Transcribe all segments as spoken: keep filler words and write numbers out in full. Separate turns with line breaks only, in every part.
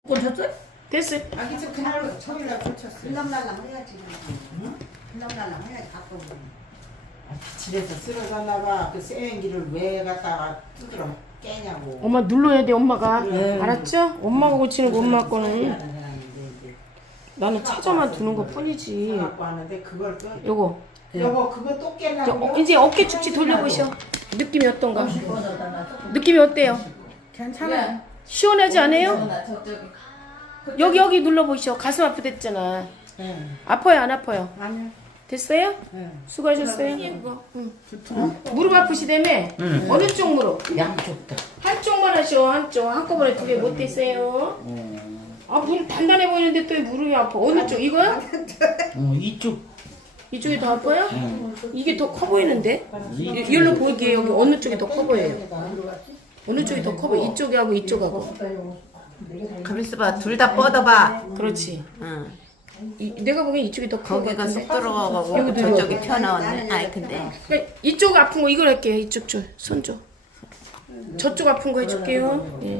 꽂혔어?
됐어.
아기 저 그날 저일날 고쳤어.
들렁달랑 해야지. 응? 들렁달랑 해야지 갖고 오면.
집에서 쓰러졌나봐. 그 쇠기를 왜 갖다가 뜯으러 깨냐고.
엄마 눌러야 돼 엄마가.
네.
알았죠? 엄마가 고치는 거 엄마
써야
거는.
되는 사람인데 이제
나는 찾아만 두는 것 뿐이지.
갖고 하는데 그걸 또
요거.
여보 그거 또
저,
깨려고.
어, 이제 어깨 축지 돌려보셔. 느낌이 어떤가? 느낌이 어때요?
괜찮아.
시원하지 않아요? 여기 여기 눌러보시오. 가슴 아프댔잖아.
예.
아파요 안 아파요?
아니야.
됐어요?
예.
수고하셨어요. 이거. 응. 무릎 아프시다며? 어느 쪽 무릎?
양쪽 다.
한쪽만 하셔. 한쪽. 한꺼번에 두 개 못 됐어요. 아 무릎 단단해 보이는데 또 무릎이 아파. 어느 쪽? 이거요?
어, 이쪽
이쪽이 더 아파요? 이게 더 커 보이는데? 이- 이걸로 보이게 여기 어느 쪽이 더 커 보여요? 어느 쪽이 더 커 보여? 이쪽하고 이쪽하고.
가만 있어봐. 둘 다 뻗어봐.
그렇지.
응.
이, 내가 보기엔 이쪽이 더 커.
거기가 쏙 들어가고
여기
저쪽이 튀어나왔네. 아이 근데
그러니까 이쪽 아픈 거 이걸 할게요. 이쪽 줄, 손 쪽. 저쪽 아픈 거 해줄게요. 예.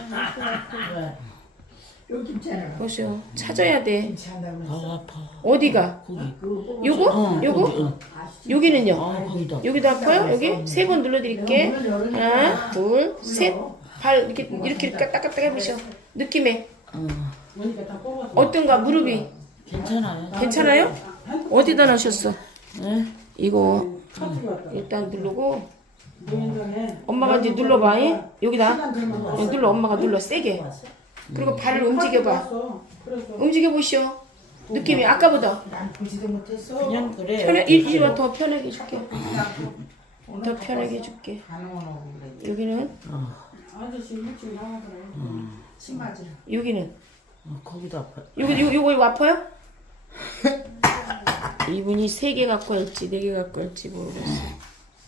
보시오. 찾아야 돼.
더 아파.
어디가? 요거? 요거? 여기는요?
아, 거기다.
여기도 아파요? 여기? 세 번 눌러드릴게. 하나, 둘, 셋. 발 이렇게 이렇게 까딱까딱 해보셔. 느낌에
어,
어떤가 무릎이
괜찮아요.
괜찮아요? 어디다 넣으셨어?
네?
이거 일단 누르고 엄마가 이제 눌러봐. 잉? 여기다 여기 눌러. 엄마가 눌러 세게. 그리고 발을 움직여봐. 움직여보시오. 느낌이 아까보다
보지도 못했어.
그냥 그래.
편해. 이리 와. 더 편하게 해줄게. 더 편하게 해줄게.
가능은 하고 그래.
여기는
아저씨 일찍 나와더래. 심하지.
여기는
어, 거기도 아파.
요거 요거 요거 이거 아파요? 이분이 세 개 갖고 할지 네 개 갖고 할지 모르겠어.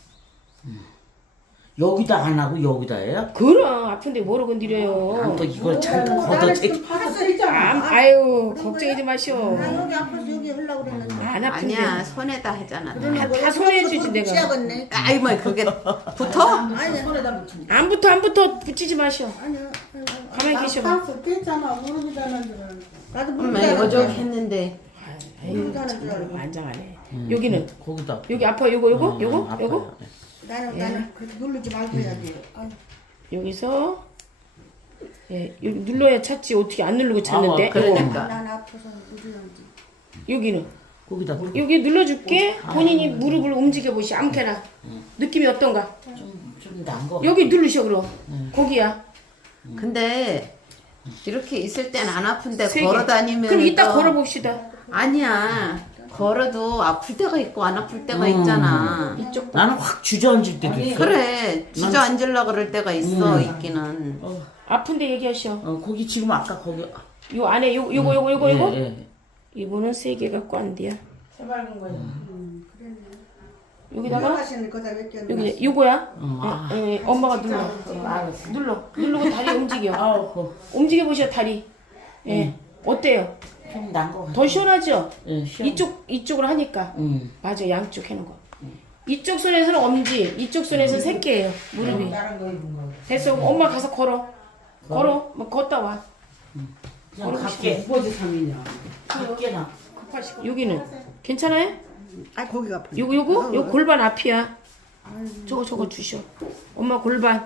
여기다 안 하고 여기다 해요?
그럼 아픈데 뭐로 건드려요?
또 이걸 잔뜩 걷어채.
파스 있잖아.
아, 아유 걱정하지 마시오.
나 여기 아파서 여기 하려고 그랬는데.
안 아픈데.
아니야 손에다 하잖아.
다, 다 손에 해주지 내가.
붙여야겠네.
아이 뭐 그게 붙어?
아니야.
안 붙어 안 붙어 붙이지 마시오.
아니야.
가만히 계셔봐.
파스 깼잖아. 무릎이 다는 줄 알았는데.
나도
엄마
모르잖아.
요족했는데
아유 참 만장하네. 여기는
거기다 아파.
여기 아파 요거 요거
어,
요거
아파요.
요거
나는 나는 그렇게 누르지 말고 해야지. 아유.
여기서 예 여기 눌러야 찾지 어떻게 안 누르고 찾는데?
아, 그러니까.
요거.
난 아파서 누르는지.
여기는
거기다
여기 눌러줄게. 본인이 무릎을 움직여 보시. 아무렇게나 느낌이 어떤가?
좀난 거.
여기 누르셔 그럼. 거기야.
근데 이렇게 있을 땐 안 아픈데
세 개.
걸어 다니면
그럼 이따 걸어봅시다.
아니야. 걸어도 아플 때가 있고 안 아플 때가 있잖아.
이쪽.
나는 확 주저앉을 때도 있어.
그래 주저앉으려 그럴 때가 있어 있기는.
어,
아픈데 얘기하셔.
어, 거기 지금 아까 거기.
요 안에 요 요거 요거 요거 요거.
예, 예.
이분은 세 개 갖고 안 돼요.
새빨간 거야.
여기다가
들어가시는 거다 몇 개는.
여기 요거야.
어, 아.
예, 예, 엄마가 눌러. 눌러. 누르고 다리 움직여.
아우, 그,
움직여 보셔 다리. 예. 어때요?
좀난거 같아.
더 시원하죠?
예, 시원.
이쪽 이쪽으로 하니까.
응.
맞아 양쪽 해놓은 거. 이쪽 손에서는 엄지, 이쪽 손에서는 새끼예요. 무릎이.
다른 거 입은 거.
됐어. 엄마 가서 걸어. 걸어. 뭐 걷다 와.
그냥 갈게.
뭐지 삼이냐.
갈게나.
여기는 괜찮아요?
아 거기가 아파.
요거 요거 요 골반 앞이야. 저거 저거 주셔. 엄마 골반.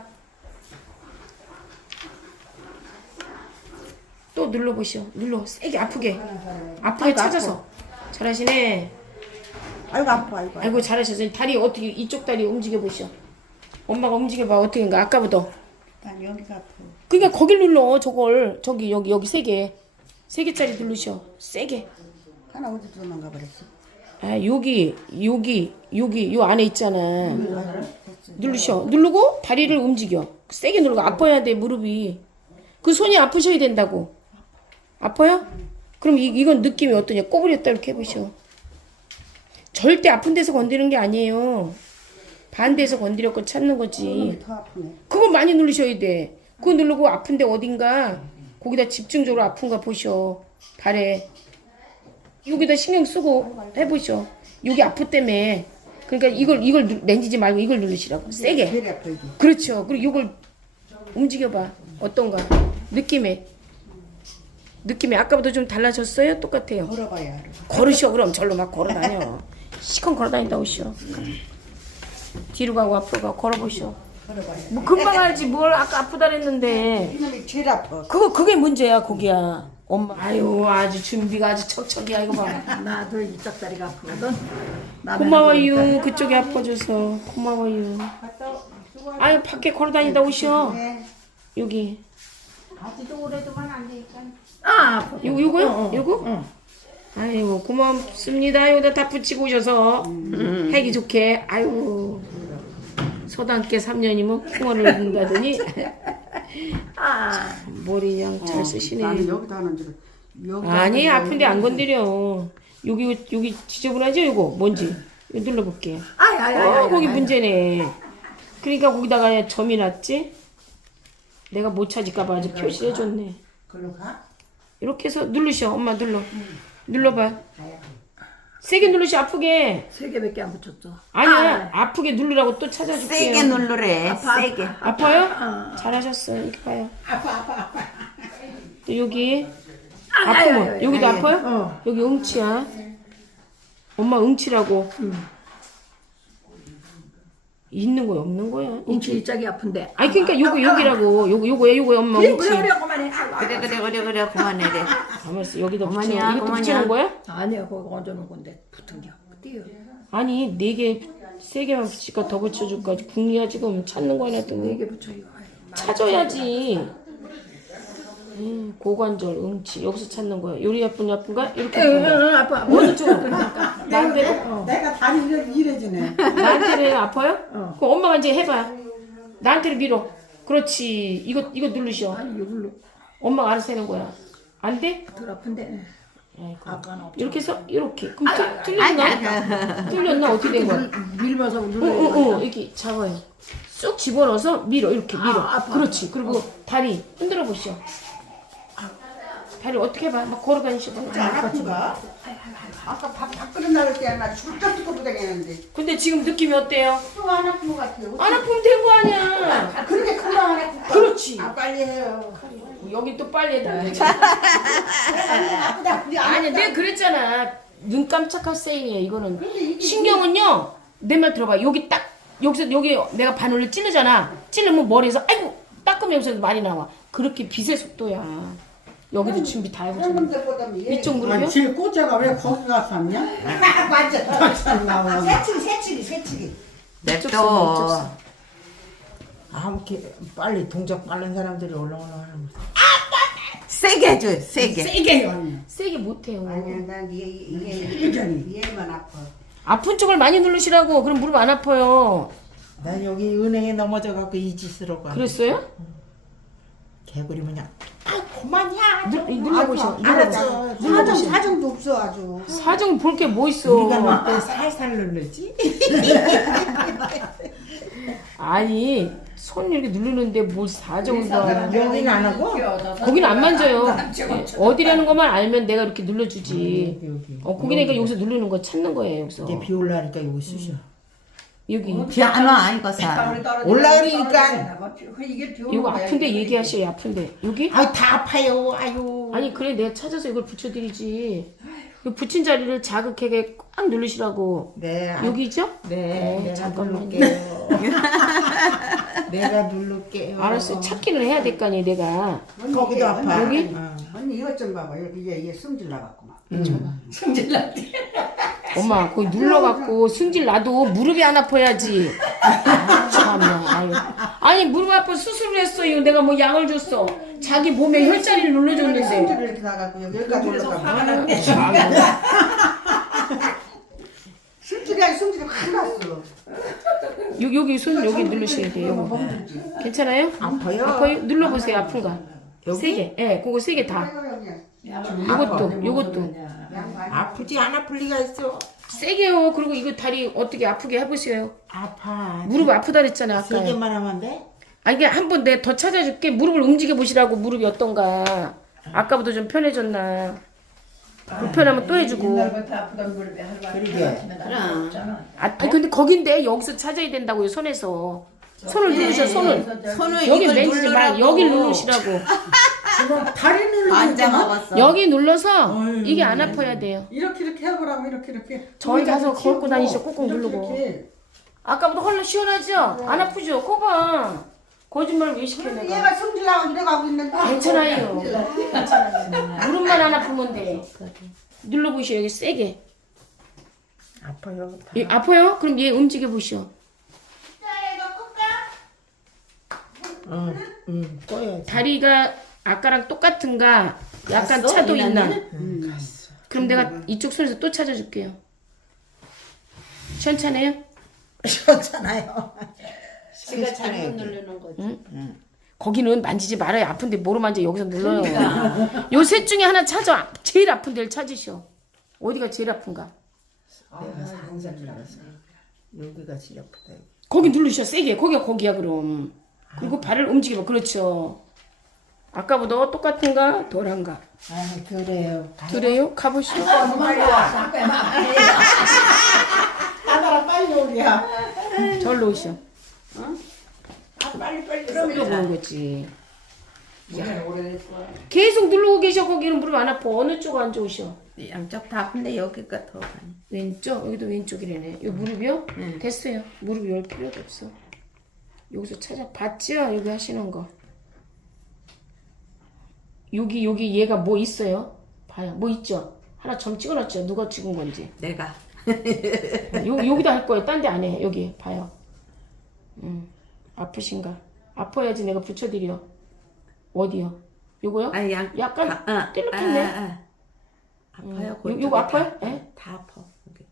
또 눌러보시오. 눌러. 세게 아프게. 아프게 찾아서. 잘하시네.
아이고 아파 아이고.
아이고 잘하셨어요. 다리 어떻게 이쪽 다리 움직여 보시오. 엄마가 움직여봐. 어떻게인가 아까보다.
난 여기가 아파.
그러니까 거길 눌러. 저걸 저기 여기 여기 세 개. 세 개짜리 누르셔. 세게.
하나 어디 도망가 버렸어.
아 여기 여기 여기 요 안에 있잖아. 누르셔. 누르고 다리를 움직여. 세게 누르고 아파야 돼 무릎이. 그 손이 아프셔야 된다고. 아파요? 그럼 이, 이건 느낌이 어떠냐? 꼬부렸다 이렇게 해보셔. 절대 아픈 데서 건드리는 게 아니에요. 반대에서 건드렸고 찾는 거지.
더 아프네.
그거 많이 누르셔야 돼. 그거 누르고 아픈데 어딘가 거기다 집중적으로 아픈가 보셔. 발에. 여기다 신경 쓰고 해보셔. 여기 아프다며. 그러니까 이걸 이걸 누- 만지지 말고 이걸 누르시라고. 세게.
제일 아파 이게.
그렇죠. 그리고 이걸 움직여봐. 어떤가? 느낌에. 느낌이 아까보다 좀 달라졌어요? 똑같아요?
걸어봐야 알아.
걸으셔 그럼 절로 막 걸어다녀. 시컨 걸어다닌다 오시오. 뒤로 가고 앞으로 가고 걸어보시오.
걸어봐야.
뭐 금방 알지 뭘 아까 아프다 그랬는데.
이놈이 제일 아파.
그거 그게 문제야 거기야. 엄마 아유 아주 준비가 아주 척척이야 이거 봐.
나도 이쪽다리가 아프거든. 나는
고마워요 그쪽이 아파줘서 고마워요. 아유 밖에 걸어다니다 오시오.
네.
여기
아직도 오래도만 안 되니까.
아, 아파.
요거 요거요?
어, 어.
요거?
어.
아이고 고맙습니다. 여기다 다 붙이고 오셔서 해기 좋게. 아유 서당께 삼 년이면 풍어를 얻는다더니
아,
머리 그냥 잘
나는
쓰시네.
여기다 하는 줄. 여기다
아니
하는
아픈데 안 건드려. 여기 여기 지저분하죠 이거 뭔지 이거 눌러볼게.
아이, 아이, 아이,
어
아이,
거기
아이.
문제네. 그러니까 거기다가 점이 났지. 내가 못 찾을까봐 아주 표시해줬네.
글로 가?
이렇게 해서 누르셔. 엄마 눌러. 눌러봐. 세게 누르시 아프게.
세 개밖에 안 붙였어.
아니야 아. 프게 누르라고 또 찾아줄게요.
세게 누르래. 세게.
아파요? 잘하셨어요. 이렇게 봐요.
아파, 아파, 아파.
또 여기
아이,
아프면
아이,
여기도
아이,
아파요?
어.
여기 응치야. 엄마 응치라고. 있는 거야 없는 거야?
인치 이짝이 아픈데.
아니 그러니까 요거 여기라고 요거 요거야 요거 엄마
그래,
응치.
그래, 그래, 그만해. 아이고,
그래 그래 그래 그래 그만해래.
가만있어 여기다 붙여.
어머니야,
이것도
어머니야.
붙이는 거야?
아니야, 거기 얹어놓은 건데 붙은 게 어때요?
아니 네 개 세 개만 붙일까 더 붙여줄까 궁리야 지금 찾는 거야
네
또
개 붙여요. 아이고.
찾아야지. 음, 고관절 응치 여기서 찾는 거야. 요리 예쁜 예쁜가 이렇게
응,
예쁜 거야.
응, 아파, 아파.
어느 쪽? 나한테
내가 다리를 이래주네.
나한테는 아파요?
어.
그럼 엄마가 이제 해봐. 나한테를 밀어. 그렇지. 이거 이거 누르셔.
아니, 이걸로
엄마가 알아서 하는 거야. 안 돼?
덜 아픈데.
아이고.
아까는 없죠.
이렇게 해서 이렇게. 그럼 틀- 틀렸나? 틀렸나 어떻게 된 거야?
밀면서 눌러.
어어어 이렇게 잡아요. 쑥 집어넣어서 밀어 이렇게 밀어.
아, 아파.
그렇지. 그리고 다리 흔들어 보시오. 다리 어떻게 해봐? 막 걸어 다니시고.
안 아픈가? 아까 밥, 밥그릇 나올 때 나 줄까 뜯고 부당했는데
근데 지금 느낌이 어때요?
또 안 아픈 것 같아요.
안 아프면 된 거 아니야.
아, 그렇게 금방 안 아픈
그렇지.
아, 빨리 해요.
여기 또 빨리 해달래.
아프다. 아프지
아니 내가 그랬잖아. 눈 깜짝할 세이에 이거는. 신경은요. 내 말 들어봐. 여기 딱 여기서 여기 내가 바늘을 찌르잖아. 찌르면 머리에서 아이고 닦으면서 말이 나와. 그렇게 빛의 속도야. 여기도 준비 다 해보자. 이쪽 무릎이요?
질 꼬자가 왜 거기 가서 왔냐?
맞아.
참 나와.
새치기, 새치기, 새치기.
이쪽
냅둬.
손, 이쪽 손.
아, 이렇게 빨리 동작 빠른 사람들이 올라오려고 하는 거.
세게 해줘. 세게.
세게 요
세게 못해요.
아니야, 난 이게 이게 얘만 아파.
아픈 쪽을 많이 누르시라고. 그럼 무릎 안 아파요.
난 여기 은행에 넘어져갖고 이 짓으로 가.
그랬어요?
개구리 그냥 아 그만이야.
눌, 눌러보셔.
알았어.
사정, 사정도 없어 아주.
사정 볼 게 뭐 있어.
우리가 막 살살 누르지.
아니 손 이렇게 누르는데 뭘 사정을 봐.
여기는 안 하고
거기는 안 만져요. 예, 어디라는 것만 알면 내가 이렇게 눌러주지.
여기 여기.
어, 거기니까 여기서 누르는 거 찾는 거예요. 여기서.
이제 비 올라니까 이거 쑤셔.
여기.
비 안 와. 이거 사.
올라가니까.
이게
이거 아픈데 얘기하셔요. 아픈데. 여기?
아유 다 아파요. 아유.
아니 그래 내가 찾아서 이걸 붙여드리지. 이 붙인 자리를 자극하게 꽉 누르시라고.
네. 아,
여기죠?
네.
어,
내가
잠깐만요.
누를게요. 내가 누를게요.
알았어. 찾기는 해야 될 거 아니에요. 내가.
거기도 아파.
여기?
어.
언니 이것 좀 봐봐. 이게 이게 승질 나갔구만.
엄마 거기 눌러갖고 승질 나도 무릎이 안 아파야지. 아, 참나. 아유. 아니 무릎 아파 수술을 했어요. 내가 뭐 약을 줬어. 자기 몸에 혈자리를 눌러줬는데.
승질을 이렇게 나갔고 여기까지 올라가. 승질이 아니 승질이 확 났어.
여기 여기 손 여기 누르셔야 돼요. 요거. 괜찮아요?
아파요.
아파요? 눌러보세요. 아픈가?
여기?
세 개. 예, 그거 세 개 다. 요것도 요것도
아프지 안 아플 리가 있어.
세게요. 그리고 이거 다리 어떻게 아프게 해보세요.
아파.
무릎 아프다 그랬잖아 아까.
세 개만 하면 돼?
아니 이게 한 번 내가 더 찾아줄게. 무릎을 움직여 보시라고. 무릎이 어떤가. 아까보다 좀 편해졌나. 불편하면 또 해주고.
옛날부터 아프던 무릎에 할머니
그러게.
그럼.
아, 아니 근데 거긴데 여기서 찾아야 된다고요. 손에서. 손을 누르셔 손을.
손을
여기
이걸
맨지지 말
누르라고.
여기 누르시라고.
그럼 다리 누르고
앉아
있구나.
먹었어.
여기 눌러서
어휴,
이게 안 아파야 돼요.
이렇게 이렇게 해보라고 이렇게 이렇게.
저기 가서
이렇게
걸고
치우고,
다니셔, 꾹꾹
이렇게
누르고.
이렇게.
아까보다 훨씬 시원하죠? 안 아프죠? 거봐. 거짓말 왜 시켜 내가.
얘가 성질나고 이래가고 있는데.
괜찮아요. 괜찮아요. 무릎만 안 아프면 돼. 눌러보시오. 여기 세게.
아파요. 다.
얘 아파요? 그럼 얘 움직여 보시오.
응, 응, 꺼야지.
다리가 아까랑 똑같은가? 약간
갔어?
차도 있나?
이나는?
응, 갔어.
그럼 내가 이쪽 손에서 또 찾아줄게요. 시원찮아요?
시원찮아요.
지가 잘못 누르는 거지.
거기는 만지지 말아요. 아픈데 뭐로 만져? 여기서 눌러요. 요 셋 중에 하나 찾아. 제일 아픈 데를 찾으시오. 어디가 제일 아픈가?
내가 살살 눌러서 여기가 제일 아프다.
거기 누르셔. 세게. 거기가 거기야 그럼. 그리고 발을 움직여봐. 그렇죠. 아까보다 똑같은가? 덜한가?
아, 그래요.
그래요? 가보시오.
빨리 와.
나가라 빨리 오리야.
절로 오시오.
빨리 빨리.
눌러 보는 거지.
오래됐어.
계속 누르고 계셔. 거기는 무릎 안 아파. 어느 쪽 안 좋으셔?
양쪽 다 아픈데 여기가 더 많이.
왼쪽? 여기도 왼쪽이래네. 요 무릎이요? 됐어요. 무릎 열 필요도 없어. 여기서 찾아 봤죠? 여기 하시는 거. 여기 여기 얘가 뭐 있어요? 봐요. 뭐 있죠? 하나 점 찍어놨죠? 누가 찍은 건지.
내가.
요 여기다 할 거예요. 딴 데 안 해. 여기 봐요. 음 아프신가? 아파야지 내가 붙여드려. 어디요? 요거요?
아, 양,
약간
아, 아,
뜰룩했네.
아, 아. 아파요.
요,
그쪽이
요거
다
아파요?
아파요.
예?
다 아파. 여기.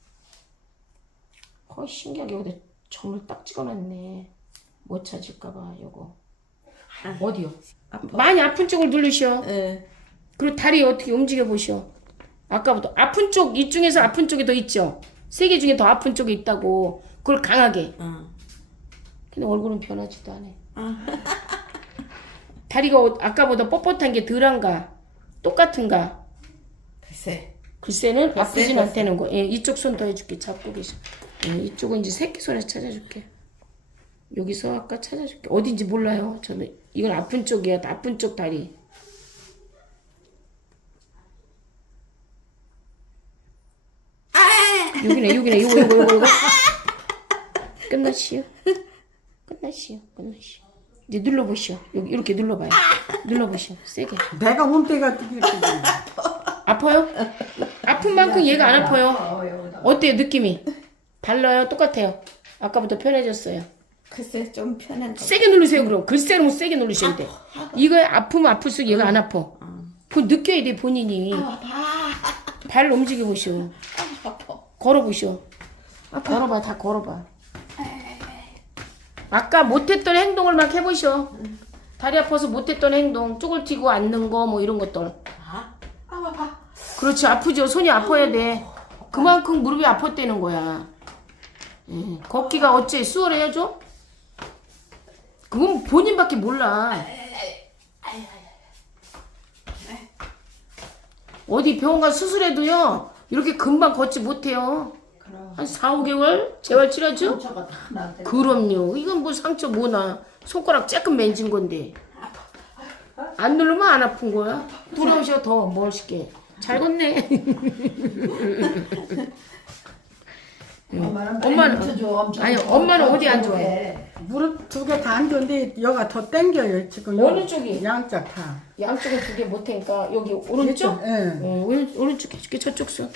어 신기하게 여기다 점을 딱 찍어놨네. 못 찾을까봐 요거. 어디요? 많이 아픈 쪽을 누르시오.
예.
그리고 다리 어떻게 움직여 보시오. 아까부터 아픈 쪽, 이 중에서 아픈 쪽이 더 있죠. 세 개 중에 더 아픈 쪽이 있다고. 그걸 강하게.
어.
근데 얼굴은 변하지도 않아. 다리가 어- 아까보다 뻣뻣한 게 덜한가? 똑같은가?
글쎄.
글쎄는
글쎄,
아프진
글쎄.
않다는 거. 예, 이쪽 손 더 해줄게. 잡고 계셔. 예, 이쪽은 이제 새끼손에서 찾아줄게. 여기서 아까 찾아줄게. 어딘지 몰라요. 저는 이건 아픈 쪽이야. 아픈 쪽 다리. 여기네, 여기네. 요거, 요거, 요거, 요거. 끝났시오. 끝났시오. 끝났시오. 이제 눌러보시오. 여기 이렇게 눌러봐요. 눌러보시오. 세게.
내가 몸빼가 이렇게.
아파요? 아픈 만큼 얘가 안 아파요. 어때요, 느낌이? 달라요? 똑같아요? 아까부터 편해졌어요.
글쎄 좀 편한 거.
세게 누르세요, 그럼. 글쎄는 뭐 세게 누르셔야 돼. 이거 아프면 아플수록 얘가 안 아파. 그 느껴야 돼, 본인이. 발을 움직여 보시오. 걸어 보시오. 걸어봐, 다 걸어봐. 아까 못했던 행동을 막 해보시오. 다리 아파서 못했던 행동, 쪼글 튀고 앉는 거, 뭐 이런 것들. 그렇지, 아프죠. 손이 아파야 돼. 그만큼 무릎이 아팠다는 거야. 예, 걷기가 어째 수월해야죠? 그건 본인밖에 몰라. 어디 병원 가서 수술해도요, 이렇게 금방 걷지 못해요. 한 사, 오 개월 재활 치료죠? 그럼요. 이건 뭐 상처 뭐나. 손가락 쬐끔 맨진 건데. 안 누르면 안 아픈 거야. 두려우셔 더 멋있게. 잘 걷네. 엄마는 아니 엄마는 어디 안 좋아해?
무릎 두 개 다 안 좋은데 여가 더 땡겨요 지금.
어느 쪽이?
양쪽 다.
양쪽은 두 개 못하니까 여기 오른쪽?
이쪽, 예.
어, 오른, 오른쪽 해줄게. 저쪽 손.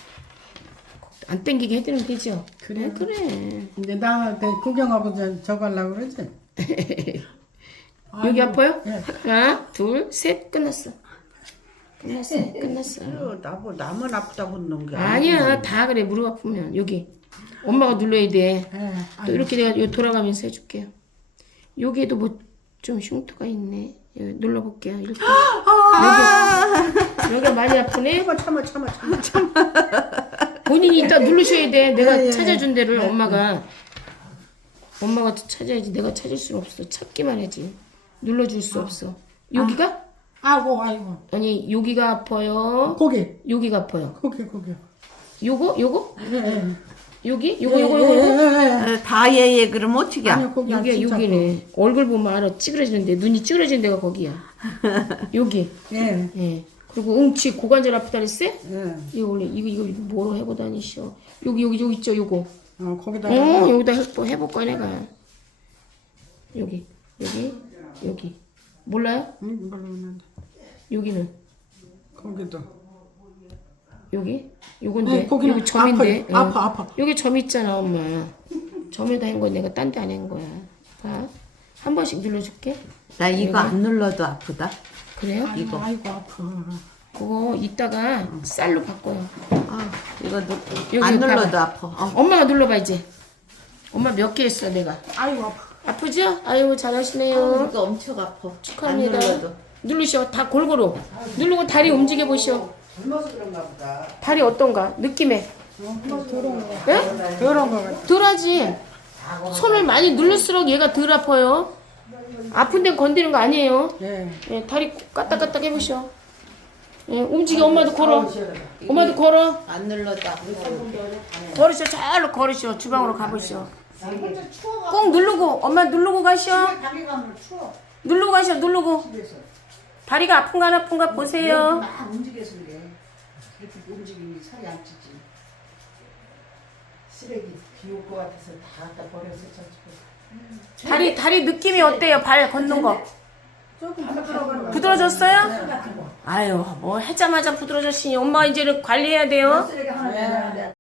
안 땡기게 해드리면 되죠?
그래.
아, 그래.
이제 나 내 구경하고 저 저거 하려고 그러지.
여기 아파요?
예.
하나, 둘, 셋. 끝났어. 끝났어. 끝났어.
나뭐 나만 아프다고 그러는 게
아니야. 다 그래. 무릎 아프면. 여기. 엄마가 눌러야 돼.
예.
또 이렇게 내가 요 돌아가면서 해줄게요. 여기에도 뭐 좀 흉터가 있네. 여기 눌러볼게요. 이렇게. 여기, 여기가 많이 아프네.
참아 참아 참아 참아.
본인이 이따 누르셔야 돼. 내가
예, 예.
찾아준 데를 엄마가. 엄마가 찾아야지. 내가 찾을 수는 없어. 찾기만 하지. 눌러줄 수 없어. 여기가?
아고 아이고.
아니 여기가 아파요.
고기
여기가 아파요.
고기 고기.
요거? 요거?
예. 예.
여기? 요거 요거 요거? 요거?
예, 예.
다 얘얘 그럼 어떻게?
아니 고기
여기야
진짜
여기네. 얼굴 보면 알아. 찌그러지는데 눈이 찌그러지는 데가 거기야. 여기.
예.
예. 그리고 웅치 고관절 아프다 그랬어?
예.
이거 원래 이거 이거 이거 뭐로 해고 다니셔? 여기 여기 여기 있죠 요거.
어, 거기다.
어 여기다 해볼 해볼 거야 내가. 여기 여기 여기 몰라요?
응, 모르겠는데.
여기는
거기도.
여기 요건데
네, 거기는
여기 점인데.
아파요.
어.
아파, 아파.
여기 점 있잖아 엄마. 점에다 한 거야 내가 딴 데 안 한 거야. 봐. 한 번씩 눌러줄게.
나 이거 안 눌러도 아프다.
그래요?
이거. 아이고, 아파.
그거 이따가 쌀로 바꿔요.
아, 이거 누,
여기
안
봐봐.
눌러도 아파. 어.
엄마가 눌러봐 이제. 엄마 몇 개 했어 내가.
아이고, 아파.
아프죠? 아이고 잘하시네요.
이거 엄청 아파.
축하합니다.
안 눌러도.
누르셔. 다 골고루. 누르고 다리 움직여 보시오.
젊어서 그런가 보다.
다리 어떤가? 느낌에. 예?
더러운 거 같아.
덜하지. 손을 많이 누를수록 얘가 덜 아파요. 아픈 데는 건드리는 거 아니에요.
예.
예, 다리 까딱까딱 해보시오. 예, 움직여. 엄마도 걸어. 엄마도 걸어.
안 눌러도 아파.
걸으시오. 잘로 걸으시오. 주방으로 가보시오. 꼭 누르고. 엄마 누르고 가시오.
가게 가면 추워.
누르고 가시오. 누르고. 다리가 아픈가 안 아픈가 보세요.
막 움직여서 그래. 이렇게 움직이면 살이 안 찌지.
쓰레기 비 올 것 같아서 다 갖다 버려서 저쪽에.
다리 다리 느낌이 어때요? 발 걷는 거. 부드러졌어요? 아유 뭐 해자마자 부드러졌으니 엄마 이제는 관리해야 돼요.
쓰레기 하나 내야 돼.